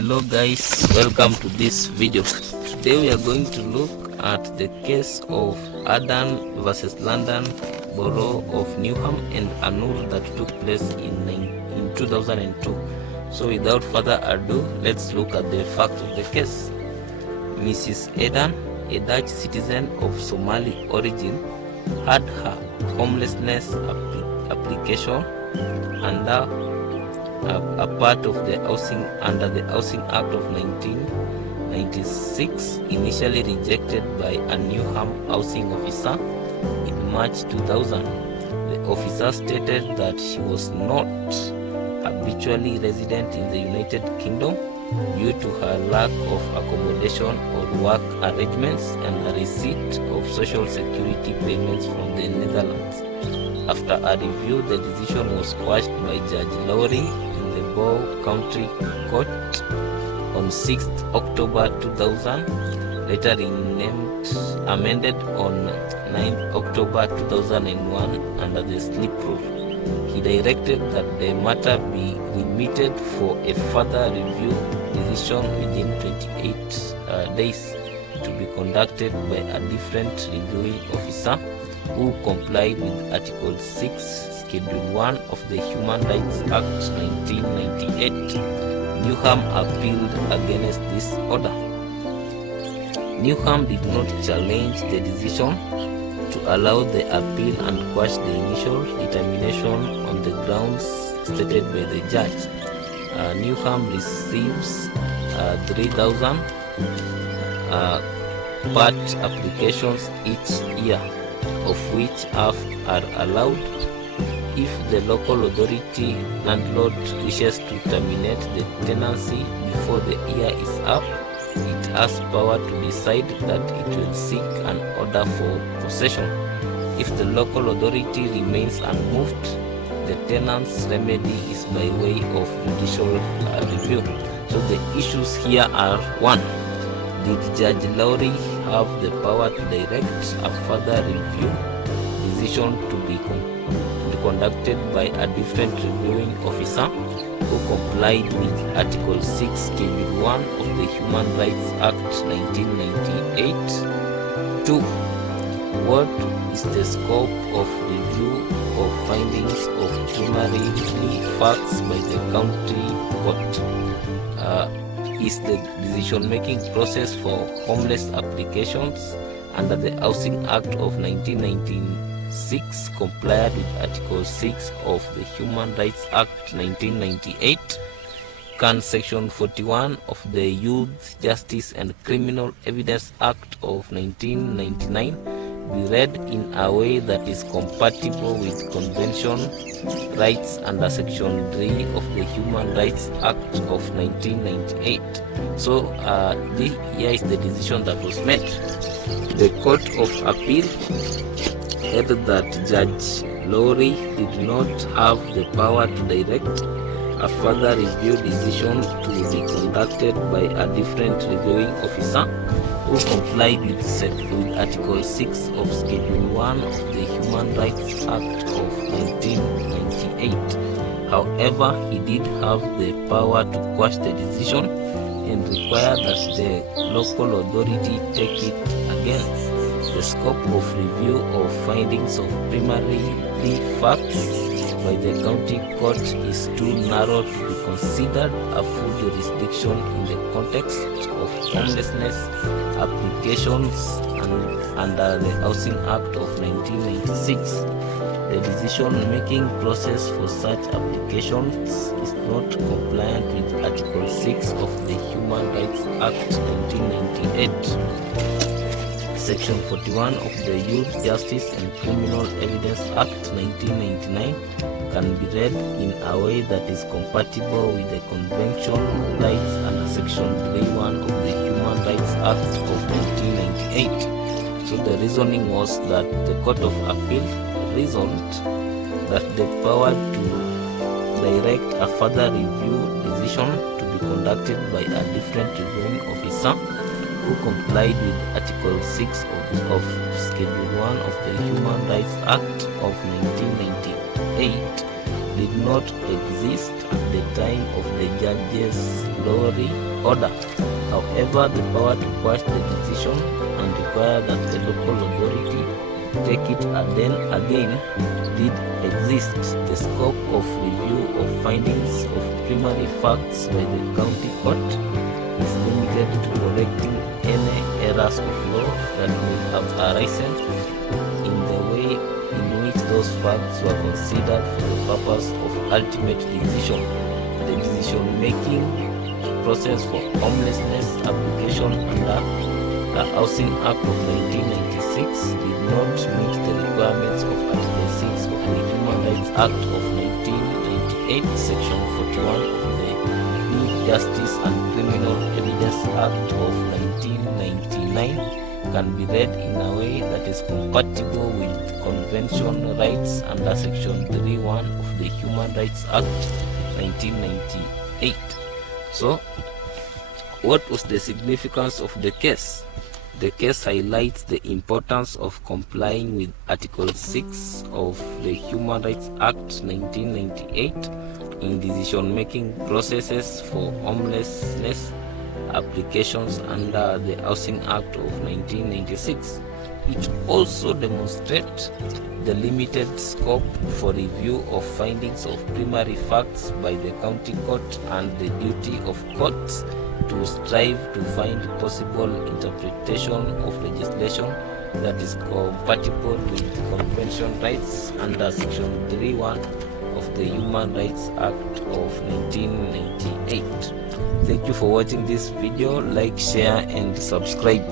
Hello guys, welcome to this video. Today we are going to look at the case of Adan versus London Borough of Newham and Anor that took place in 2002. So without further ado, let's look at the facts of the case. Mrs. Adan, a Dutch citizen of Somali origin, had her homelessness application under a part of the Housing Act of 1996 initially rejected by a Newham housing officer in March 2000. The officer stated that she was not habitually resident in the United Kingdom due to her lack of accommodation or work arrangements and a receipt of social security payments from the Netherlands. After a review, the decision was quashed by Judge Lowry in the Borough County Court on 6th October 2000, later amended on 9th October 2001 under the slip rule. He directed that the matter be remitted for a further review decision within 28 days to be conducted by a different reviewing officer who complied with Article 6, Schedule 1 of the Human Rights Act 1998. Newham appealed against this order. Newham did not challenge the decision to allow the appeal and quash the initial determination on the grounds stated by the judge. Newham receives 3,000 part applications each year, of which half are allowed. If the local authority landlord wishes to terminate the tenancy before the year is up, it has power to decide that it will seek an order for possession. If the local authority remains unmoved, the tenant's remedy is by way of judicial review. So the issues here are: 1. Did Judge Lowry have the power to direct a further review decision to be conducted by a different reviewing officer who complied with Article 6, Schedule 1 of the Human Rights Act 1998? 2. What is the scope of review of findings of primary facts by the county court? Is the decision-making process for homeless applications under the Housing Act of 1996 complied with Article 6 of the Human Rights Act 1998? Can Section 41 of the Youth Justice and Criminal Evidence Act of 1999 be read in a way that is compatible with convention rights under Section 3 of the Human Rights Act of 1998? So here is the decision that was made. The Court of Appeal held that Judge Lowry did not have the power to direct a further review decision to be conducted by a different reviewing officer who complied with Article 6 of Schedule 1 of the Human Rights Act of 1998. However, he did have the power to quash the decision and require that the local authority take it again. The scope of review of findings of primary facts by the county court is too narrow to be considered a full jurisdiction in the context of homelessness applications under the Housing Act of 1996. The decision-making process for such applications is not compliant with Article 6 of the Human Rights Act 1998. Section 41 of the Youth Justice and Criminal Evidence Act 1999 can be read in a way that is compatible with the convention rights under Section 3(1) of the Human Rights Act of 1998. So the reasoning was that the Court of Appeal reasoned that the power to direct a further review decision to be conducted by a different reviewing officer who complied with Article 6 of Schedule 1 of the Human Rights Act of 1998 did not exist at the time of the Judge's Lowry order. However, the power to quash the decision and require that the local authority take it again did exist. The scope of review of findings of primary facts by the county court is limited to correcting any errors of law that may have arisen in the way in which those facts were considered for the purpose of ultimate decision. The decision-making process for homelessness application under the Housing Act of 1996 did not meet the requirements of Article 6 of the Human Rights Act of 1998, Section 41 of the New Justice and Criminal Evidence Act of 1999 can be read in a way that is compatible with convention rights under Section 31 of the Human Rights Act 1998. So, what was the significance of the case? The case highlights the importance of complying with Article 6 of the Human Rights Act 1998 in decision-making processes for homelessness applications under the Housing Act of 1996. It also demonstrates the limited scope for review of findings of primary facts by the county court and the duty of courts to strive to find possible interpretation of legislation that is compatible with convention rights under Section 31 of the Human Rights Act of 1998. Thank you for watching this video. Like, share and subscribe.